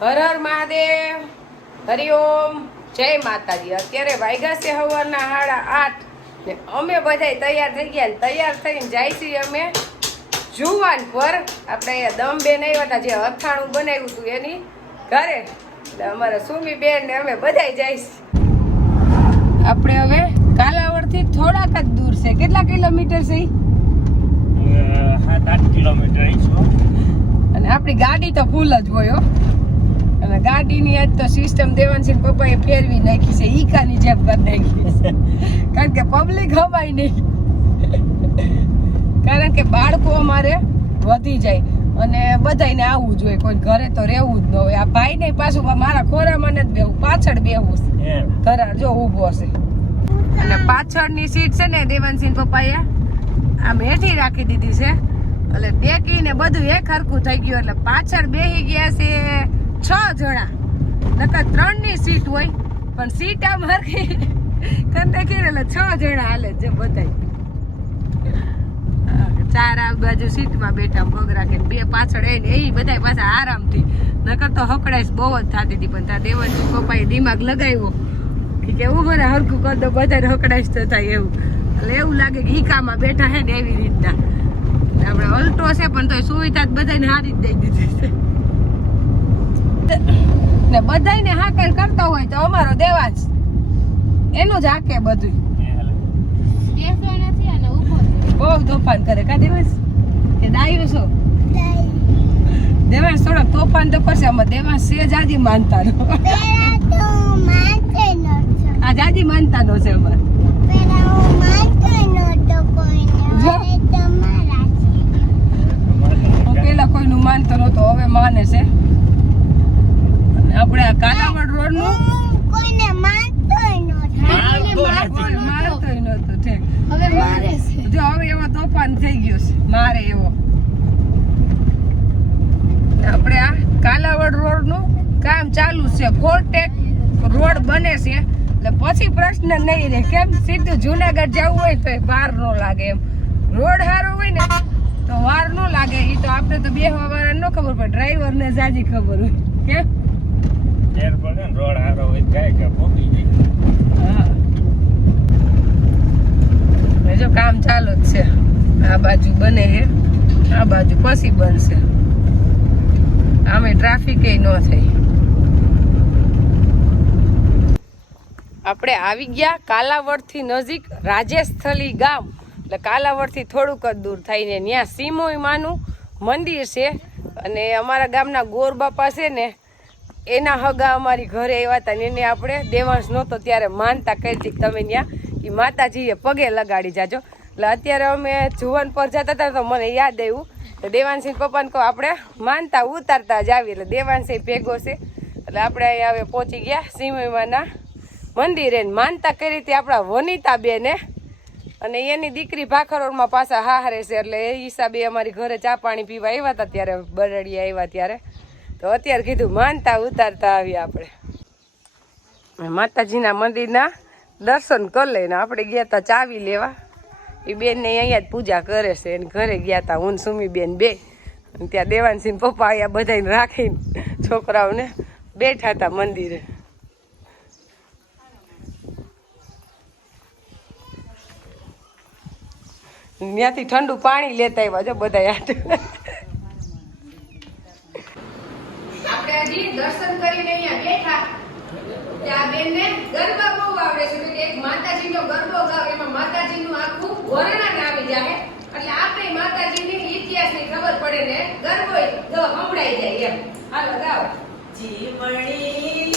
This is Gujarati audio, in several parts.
હર હર મહાદેવ, હરિઓમ, જય માતાજી। અત્યારે વાગ્યા છે સવારના 8:30 ને અમે બધા તૈયાર થઈ ગયા ને તૈયાર થઈને જાય છીએ અમે જુવાન પર। આપણે અહીંયા દમ બેન આવ્યા હતા, જે અથાણું બનાવ્યું હતું એની ઘરે, એટલે અમારા સુમી બેન ને અમે બધા જઈશું। આપણે હવે કાલાવડથી થોડાક જ દૂર છે, કેટલા કિલોમીટર છે? 7-8 કિલોમીટર અને આપણી ગાડી તો ફૂલ જ હોય, અને ગાડીની આજ તો સિસ્ટમ દેવાનસિંહ પપ્પાએ ફેરવી નાખી છે, ઈકાની જેમ કરી નાખી છે, કારણ કે પબ્લિક હવાય નહીં, કારણ કે બાળકો અમારે વધી જાય અને બધાને આવવું જોઈએ, કોઈ ઘરે તો રહેવું જ ન હોય। આ ભાઈ ને પાછું મારા ખોરામાં નથી બેવું, પાછળ બેવું છે, ધરાર જો ઊભો છે, અને પાછળની સીટ છે ને દેવાનસિંહ પપ્પાએ આમ હેઠી રાખી દીધી છે, એટલે ટેકી ને બધું એક હરખું થઈ ગયું, એટલે પાછળ બેસી ગયા છે 6 જણા, નકર 3 ની સીટ હોય, પણ સીટ આમ હરખી કરી નાખી એટલે 6 જણા હાલે છે બધા, 4 આ બાજુ સીટમાં બેઠા પગ રાખીને, 2 પાછળ આવીને એ બધા પાછા આરામથી, નકર તો હકડાઈશ બહુ જ થતી હતી, પણ ત્યાં દેવાનસિંહ પપ્પાએ દિમાગ લગાવ્યો કે ઉભરે હરખું કર દો, બધાને હકડાઈશ તો થાય એવું, એટલે એવું લાગે કે ઈકામાં બેઠા હે ને એવી રીતના। આપણે અલ્ટો છે પણ તો સુવિધા બધાને હારી જ દઈ દીધી છે, ને બધાને હાકર કરતા હોય તો અમારો દેવાંશ એનું જ હાકે બધું, બહુ તોફાન કરે કા દેવાંશ? કે ડાયો છો? દેવાંશ થોડોક તોફાન તો કરશે, આમાં દેવાંશ છે જાજી માનતા નો, આ જાજી માનતા નો છે અમારે, પેલા કોઈનું માનતો નતો, હવે માને છે। આપણે આ કાલાવડ રોડ નું કોઈને માનતોય નતો, ઠીક, હવે મારે છે, જો હવે એવો તોફાન થઈ ગયો છે, મારે એવો। આપણે આ કાલાવડ રોડ નું કામ ચાલુ છે, ફોરટેક રોડ બને છે, એટલે પછી પ્રશ્ન નહીં રહે, કેમ સીધું જુનાગઢ જવું હોય તો વાર ન લાગે, એમ રોડ સારો હોય ને તો વાર ન લાગે, એ તો આપણે તો બેહવા વાળા ન ખબર પડે, ડ્રાઈવર ને જાજી ખબર હોય, કેમ રોડ સારો હોય જાય કે પહોંચી જાય। હા, જો કામ ચાલુ જ છે, આ બાજુ બને છે, આ બાજુ પછી બનશે, આમે ટ્રાફિક ન થાય। આપણે આવી ગયા કાલાવડ થી નજીક રાજેસ્થલી ગામ, એટલે કાલાવડ થી થોડુંક જ દૂર થઈને ત્યાં સીમોઈ માનું મંદિર છે, અને અમારા ગામના ગોર બાપા છે ને એના હગા અમારી ઘરે આવ્યા હતા, એને આપણે દેવાંશ નહોતો ત્યારે માનતા કરી હતી, તમે ત્યાં એ માતાજીએ પગે લગાડી જાજો, એટલે અત્યારે અમે જુવાન પર જતા હતા તો મને યાદ આવ્યું, તો દેવાંશિંહ પપ્પાને કહો આપણે માનતા ઉતારતા જ આવીએ, એટલે દેવાંશ ભેગો છે, એટલે આપણે અહીંયા હવે પહોંચી ગયા સીમોઈમાના મંદિરે, માનતા કરી હતી આપણા વનિતા બેને, અને એની દીકરી ભાખરોડમાં પાછા હારે છે, એટલે એ હિસાબે અમારી ઘરે ચા પાણી પીવા આવ્યા હતા ત્યારે, બરડિયા આવ્યા ત્યારે, તો અત્યારે કીધું માનતા ઉતારતા આવીએ આપણે, માતાજીના મંદિરના દર્શન કરી લઈને આપણે ગયા હતા ચાવી લેવા, એ બેનને અહીંયા જ પૂજા કરે છે, એની ઘરે ગયા હતા હું સુમી બેન બે, ત્યાં દેવાનસિંહ પપ્પા અહીંયા બધાને રાખીને છોકરાઓને બેઠા હતા મંદિરે। ત્યાંથી ઠંડુ પાણી લેતા આવ્યા જો બધા યાદ। આપણે હજી દર્શન કરીને અહીંયા બેઠા, ત્યાં બેનને ગરબા બહુ આવડે છે, એક માતાજીનો ગરબો ગાવ, એમાં માતાજીનું આખું વર્ણન આવી જાય, એટલે આપણે માતાજીની ઇતિહાસની ખબર પડે ને ગરબો સંભળાઈ જાય એમ। હાલો ગાવ। જીવણી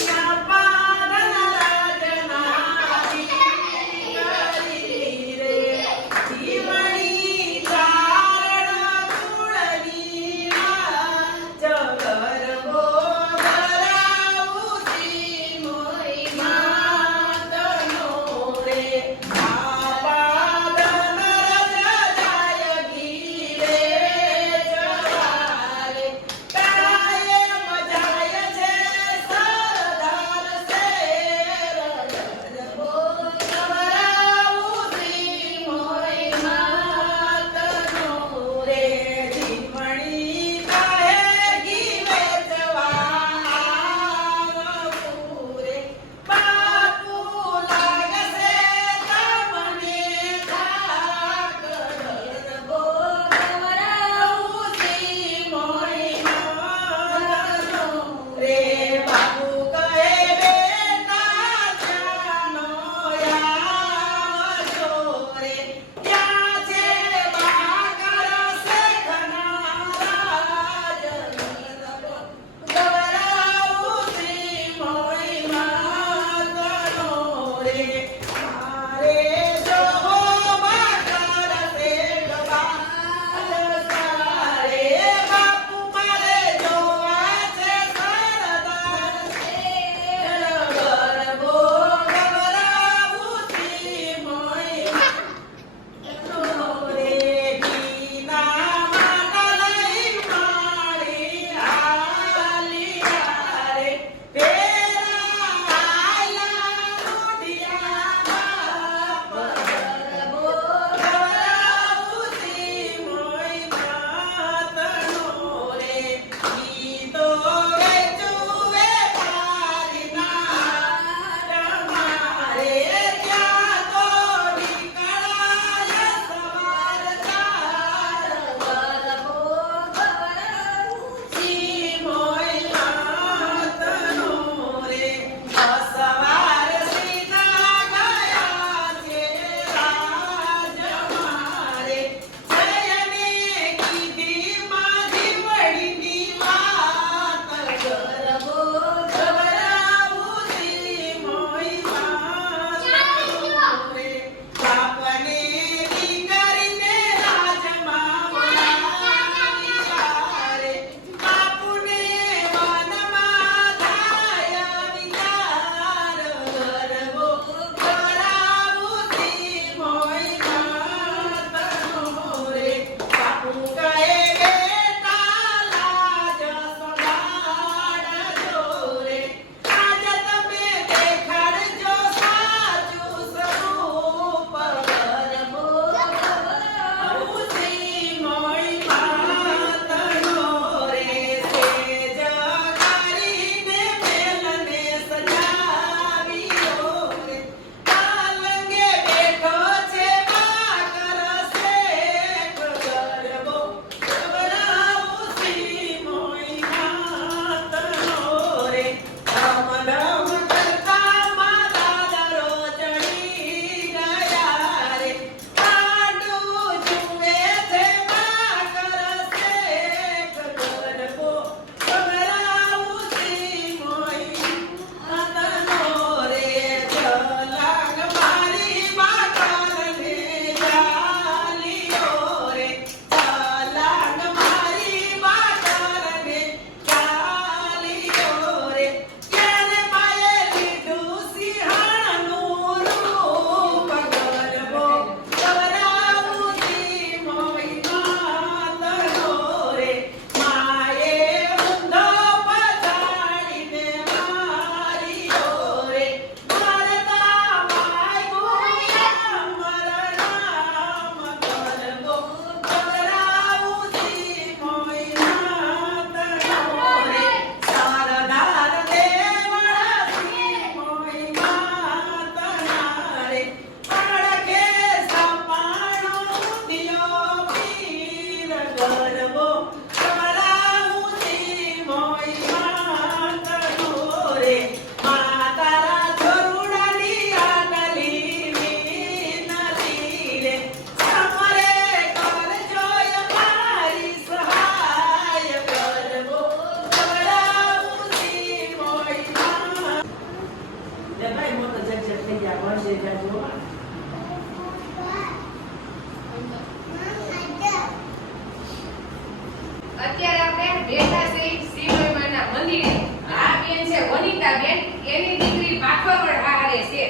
નીતાબેન એની દીકરી ભાખરવડ હારે છે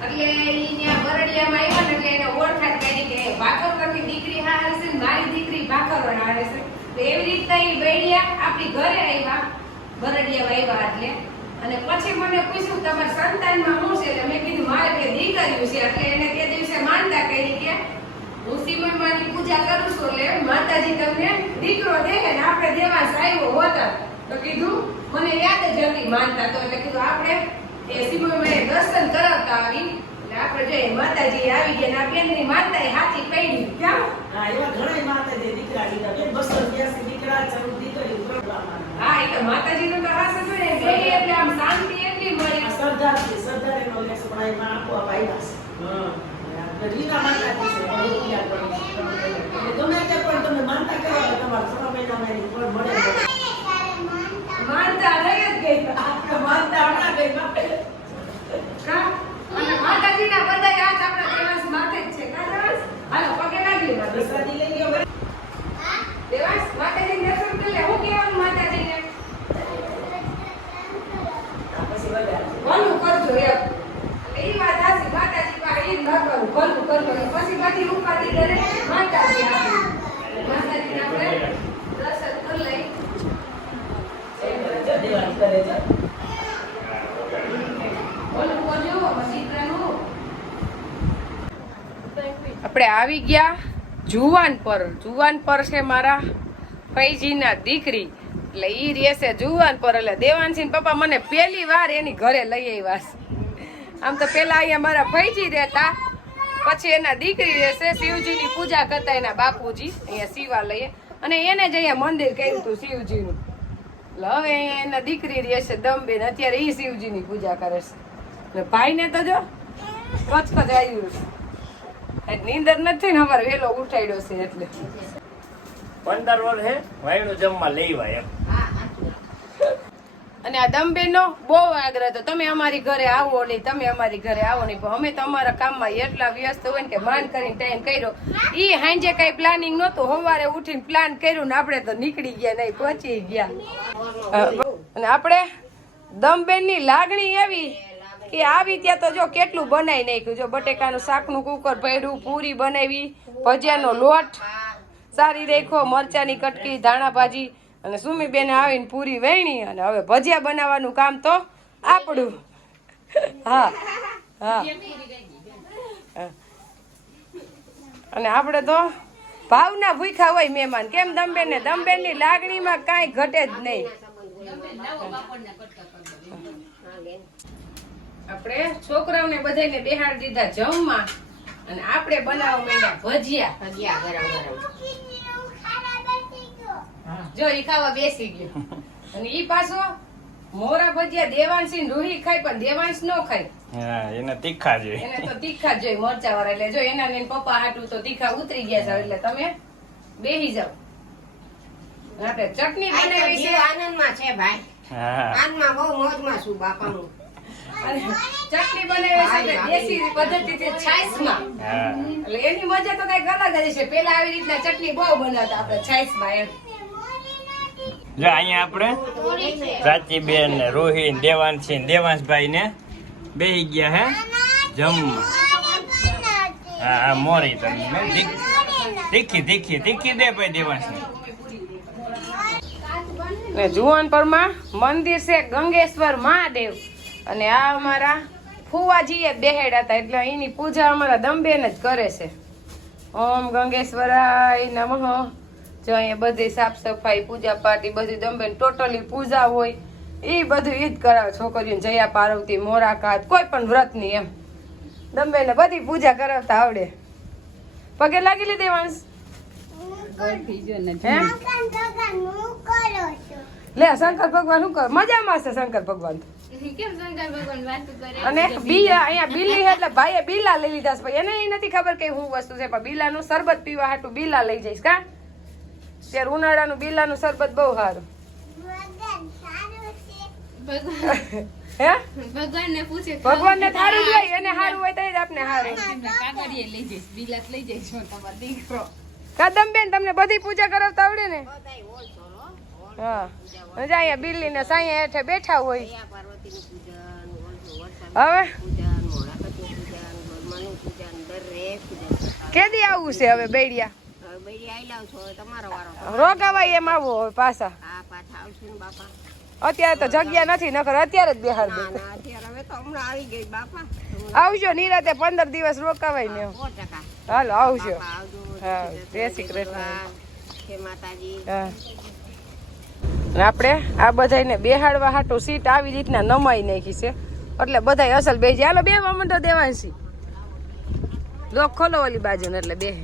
એટલે ઈ ન્યા બરડિયામાં આવ્યા ને એટલે એને ઓળખાણ કરી કે ભાખરવડની દીકરી હારે છે ને મારી દીકરી ભાખરવડ હારે છે તો એવી રીતના ઈ બેડિયા આપણી ઘરે આવ્યા બરડિયામાં આવ્યા એટલે અને પછી મને પૂછ્યું તમારા સંતાનમાં શું છે એટલે મેં કીધું મારે બે દીકરીઓ છે એટલે એને તે દિવસે માનતા કરી કે હું સિમરમાની પૂજા કરું છું એટલે માતાજી તમને દીકરો દે ને આપણે દેવા સાહેબો હોતા તો કીધું મને યાદ જ હતી માનતા તો એટલે કીધું આપણે એ સિમરમાએ દર્શન કરાવતા આવી એટલે આપણે જોઈએ માતાજી આવી ગયા ને આ બેનની માનતા એ હાથી પડી કેમ હા એવા ઘણા માતાજી દીકરા દીધા બેન 282 દીકરા 14 દીકરી ઉતરવામાં હા એ તો માતાજીનું તો હાસ હતું ને બે એટલે આમ શાંતિ એટલી મળી સરદારનો લેસ પણ એમાં આપવા આવ્યા છે રીના માતાજી છે ગમે તે પણ તમે માનતા કરો તમારા 6 મહિનામાં એની ફળ મળે માનતા રહી જ ગઈ આપણે માનતા હમણાં ગઈ કા અને માતાજીના બધા હાથ આપણા દેવાસ માથે જ છે કા દેવાસ હાલો પગે લાગી માતાજી પ્રસાદી લઈ ગયો દેવાસ માતાજીને દર્શન કરી લે હું કહેવાનું માતાજીને પછી વધારે ભલું કરજો એમ એ વાત સાચી માતાજી પાસે ઈ ન કરું ભલું કરજો પછી બધી ઉપાધિ કરે માતાજી આપે માતાજીને આપણે દર્શન કરી લઈ દેવાળી કરે છે ભલું કરજો દીકરાનું આપણે આવી ગયા જુવાન પર છે મારા ફૈજીના દીકરી એટલે ઈ રહેશે જુવાન પર એટલે દેવાંશી પપ્પા મને પહેલી વાર એની ઘરે લઈ આવ્યા છે આમ તો પેલા અહીંયા મારા ફૈજી રહેતા પછી એના દીકરી રહેશે શિવજીની પૂજા કરતા એના બાપુજી અહીંયા શિવાલયે અને એને જ અહીંયા મંદિર કર્યું હતું શિવજીનું એટલે હવે એના દીકરી રહેશે દમબેન અત્યારે ઈ શિવજીની પૂજા કરે છે એટલે ભાઈને તો જો કચકચ આવ્યું છે નીંદર નથી ને અમારે વેલો ઉઠાડ્યો છે એટલે 15 વર્ષે વાયણું જમવા લેવા એમ અને આ દમબેનનો બહુ આગ્રહ હતો તમે અમારી ઘરે આવો નહીં તમે અમારી ઘરે આવો નહીં પણ અમે તો અમારા કામમાં એટલા વ્યસ્ત હોય ને કે માંડ કરીને ટાઈમ કર્યો ઈ હાંજે કઈ પ્લાનિંગ નહોતું સવારે ઉઠીને પ્લાન કર્યું ને આપણે તો નીકળી ગયા નહીં પહોંચી ગયા અને આપણે દમબેનની લાગણી એવી કે આવી ત્યાં તો જો કેટલું બનાવી નાખ્યું જો બટેકાનું શાકનું કુકર ભર્યું પૂરી બનાવી ભજીયાનો લોટ સારી રેખો મરચાની કટકી ધાણા ભાજી અને સુમીબેન આવીને પૂરી વેણી અને હવે ભજીયા બનાવવાનું કામ તો આપણું હા હા અને આપણે તો ભાવના ભૂખ્યા હોય મહેમાન કેમ દમબેનની લાગણીમાં કાંઈ ઘટે જ નહીં આપણે છોકરાઓને બધાને બેહાડી દીધા જમવા અને આપણે બનાવવા માંડ્યા ભજીયા ગરમ જો ઈ ખાવા બેસી ગયો અને ઈ પાછો મોરા ભજીયા દેવાંશી રૂહી ખાય પણ દેવાંશ નો ખાય હા એને તીખા જોઈએ એને તો તીખા જ જોઈએ મરચા વાળા એટલે જો એના ને પપ્પા હાટું તો તીખા ઉતરી ગયા છે એટલે તમે બેહી જાવ આપણે ચટણી બનાવી છે આનંદમાં છે ભાઈ હા આનંદમાં બહુ મોજમાં છું બાપાનું અને ચટણી બનાવી છે દેશી પદ્ધતિથી છાશમાં હા એટલે એની મજા તો કઈક અલગ જ છે પેલા આવી રીતના ચટણી બહુ બનાવતા આપણે છાશમાં એમ જો અહીંયા આપણે પ્રાચીબેન ને રોહિત દેવાંશી ને દેવાંશભાઈ ને બેહી ગયા હે જમવા હા મોરી તમે તીખી દે ભાઈ દેવાંશી ને જુવાનપરમાં મંદિર છે ગંગેશ્વર મહાદેવ અને આ અમારા ફુવાજીએ બેહેડા હતા એટલે એની પૂજા અમારા દમબેન જ કરે છે ઓમ ગંગેશ્વરાય નમઃ જો અહીંયા બધી સાફ સફાઈ પૂજા પાઠ ઈ બધી દમબેન ટોટલી પૂજા હોય એ બધું ઈ જ કરાવે છોકરીઓને જયા પાર્વતી મોરાકાત કોઈ પણ વ્રત ની એમ દમબેને બધી પૂજા કરાવતા આવડે પગે લાગી લી દેવાંશ લે શંકર ભગવાન શું કરે મજામાં છે શંકર ભગવાન અને બીયા અહીંયા બિલ્લી એટલે ભાઈએ બીલા લઈ લીધા છે એને ઈ નથી ખબર કે શું વસ્તુ છે પણ બીલાનું શરબત પીવા હાટું બીલા લઈ જઈશ કા ત્યારે ઉનાળાનું બીલાનું શરબત બહુ સારું હે ભગવાનને પૂછે ભગવાનને થારું જોઈએ એને સારું હોય તો જ આપને સારું કાગળિયે લઈ જઈશ બિલાત લઈ જઈશ તમારો દીકરો કદમબેન તમને બધી પૂજા કરાવતા આવડે ને હા અને અહીંયા બિલ્લી ને સાયા હેઠે બેઠા હોય દયા પાર્વતીનું પૂજન, વરસાદ હવે પૂજન, મોડાકતનું પૂજન, બ્રહ્માનું પૂજન, દરેક પૂજન કરતા. કેદી આવવું છે હવે બેડિયા હવે બૈરી આઈ લાવ છો, હવે તમારો વારો. રોકાવાય એમ આવવો હવે પાછા આ પાછા આવશે ને બાપા. અત્યારે તો જગ્યા નથી નકર અત્યારે જ બેહાડ દે ના ના અત્યારે હવે તો હમણાં આવી ગઈ બાપા. આવજો નિરાતે 15 દિવસ રોકાવાય ને 100%. હાલો આવજો બાપા આવજો. હા, જય શ્રી કૃષ્ણ. જય માતાજી. હા અને આપણે આ બધાને બેહાડવા હાટું સીટ આવી રીતના નમાઈ નાખી છે એટલે બધાય અસલ બેસી હાલો બેહવા માંડો દેવાંશી લોક ખોલો ઓલી બાજુ ને એટલે બેહે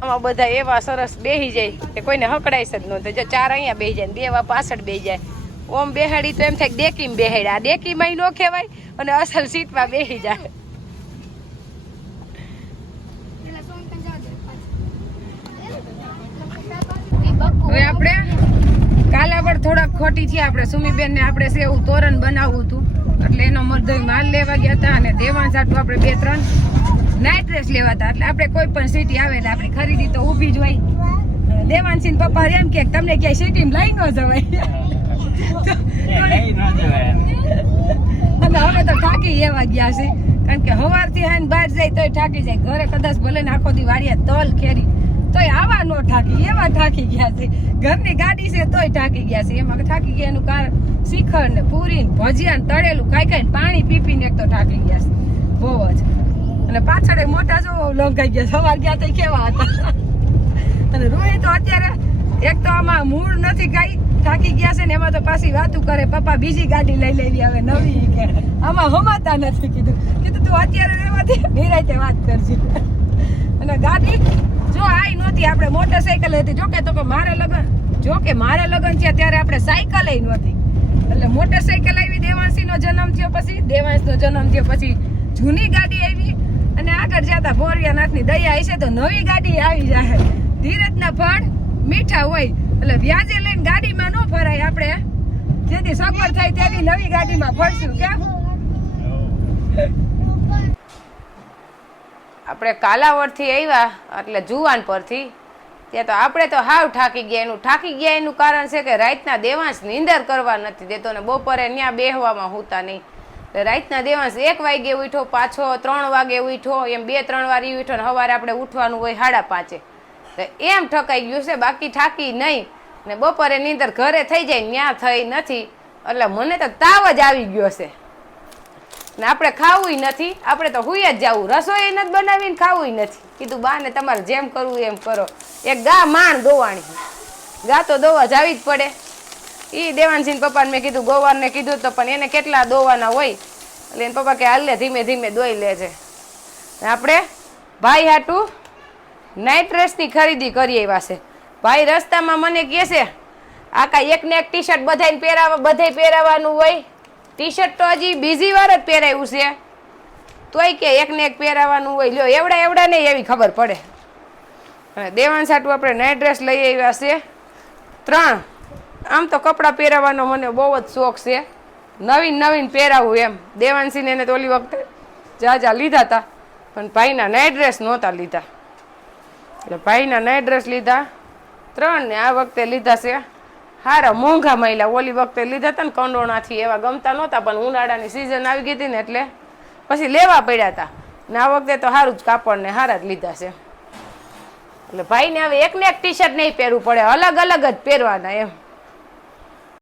આમાં બધા એવા સરસ બેહી જાય કે કોઈને હકડાઈ જ ન થાય જો 4 અહીંયા બેહી જાય ને 2 પાછળ બેહી જાય ઓમ બેહાડી તો એમ થાય ડેકીમાં બેહાડી આ ડેકીમાં ન કહેવાય અને અસલ સીટમાં બેહી જાય હવે આપણે કાલાવડ થોડાક ખોટી છે આપણે સુમીબેન ને આપણે સેવું તોરણ બનાવવું હતું એટલે એનો મરધોઈ માલ લેવા ગયા હતા અને દેવાંશ આટલું આપણે 2-3 નાઇટ ડ્રેસ લેવા હતા એટલે આપણે કોઈ પણ સિટી આવે એટલે આપણી ખરીદી તો ઊભી જ હોય દેવાંશી પપ્પા એમ કે તમને ક્યાંય સિટીમાં લઈ ન જવાય અને હવે તો થાકી એવા ગયા છે કારણ કે સવારથી હાન બહાર જાય તોય થાકી જાય ઘરે કદાચ ભલે ને આખો દી વાડિયા તલ ખેરી તોય આવા નો થાકી એવા થાકી ગયા છે ઘરની ગાડી છે તોય થાકી ગયા છે એમાં થાકી ગયા એનું કારણ શિખર ને પૂરી ને ભજીયા ને તળેલું ખાઈ પાણી પીને એક તો થાકી ગયા છે બહુ જ અને પાછળ મોટા જો લંકાઈ ગયા સવાર ગયા તો કેવા હતા અને રોહિત તો અત્યારે એક તો આમાં મૂળ નથી કાંઈ થાકી ગયા છે ને એમાં તો પાછી વાતું કરે પપ્પા બીજી ગાડી લઈ લેવી હવે નવી કે આમાં હમાતા નથી કીધું તું અત્યારે રહેવાથી નિરાંતે વાત કરજે અને ગાડી જો આઈ નહોતી આપણે મોટરસાઇકલ હતી જો કે મારે લગન છે ત્યારે આપણે સાયકલ નહોતી એટલે મોટરસાઇકલ આવી દેવાંશીનો જન્મ થયો પછી દેવાંશનો જન્મ થયો પછી જૂની ગાડી આવી અને આગળ જતા ભોરિયાનાથની દયા હશે તો નવી ગાડી આવી જાય ધીરજના ફળ મીઠા હોય એટલે વ્યાજે લઈને ગાડીમાં ન ફરાય આપણે જેથી સફળ થાય તેની નવી ગાડીમાં ફરશું કેમ આપણે કાલાવડથી આવ્યા એટલે જુવાન પરથી ત્યાં તો આપણે તો હાવ થાકી ગયા એનું કારણ છે કે રાતના દેવાંશ નીંદર કરવા નથી દેતો ને બપોરે ત્યાં બેહવામાં હોતા નહીં એટલે રાતના દેવાંશ 1 વાગે ઉઠ્યો પાછો 3 વાગે ઉઠ્યો એમ 2-3 વાર ઉઠ્યો ને સવારે આપણે ઉઠવાનું હોય 5:30 તો એમ ઠકાઈ ગયું છે બાકી થાકી નહીં ને બપોરે નીંદર ઘરે થઈ જાય ત્યાં થઈ નથી એટલે મને તો તાવ જ આવી ગયો છે ને આપણે ખાવું નથી આપણે તો હુઈ જ જવું રસોઈ નથી બનાવીને ખાવું નથી કીધું બા ને તમારે જેમ કરવું એમ કરો એક ગા માંડ દોવાણી ગા તો દોવા જાવી જ પડે એ દેવાંશી પપ્પાને મેં કીધું ગોવારને કીધું તો પણ એને કેટલા દોવાના હોય એટલે એને પપ્પા કે હાલે ધીમે ધીમે દોઈ લેજે આપણે ભાઈ હાટું નાઇટ ડ્રેસની ખરીદી કરી આવ્યા છે ભાઈ રસ્તામાં મને કહે છે આ કાંઈ એકને એક ટી શર્ટ બધાય પહેરાવાનું હોય ટી શર્ટ તો હજી બીજી વાર જ પહેરાયું છે તોય કે એકને એક પહેરાવાનું હોય લ્યો એવડા નહીં એવી ખબર પડે અને દેવાંશ હાટું આપણે નાઇટ ડ્રેસ લઈ આવ્યા છે 3 આમ તો કપડાં પહેરાવાનો મને બહુ જ શોખ છે નવીન પહેરાવું એમ દેવાંશીને એને તો ઓલી વખતે જા લીધા હતા પણ ભાઈના નાઇટ ડ્રેસ નહોતા લીધા એટલે ભાઈના નાઇટ ડ્રેસ લીધા 3 ને આ વખતે લીધા છે હારા મોંઘા મહિલા ઓલી વખતે લીધા હતા ને કંડોણાથી એવા ગમતા નહોતા પણ ઉનાળાની સિઝન આવી ગઈ હતી ને એટલે પછી લેવા પડ્યા હતા ને આ વખતે તો સારું જ કાપડ ને હારા જ લીધા છે એટલે ભાઈને હવે એકને એક ટી શર્ટ નહીં પહેરવું પડે અલગ જ પહેરવાના એમ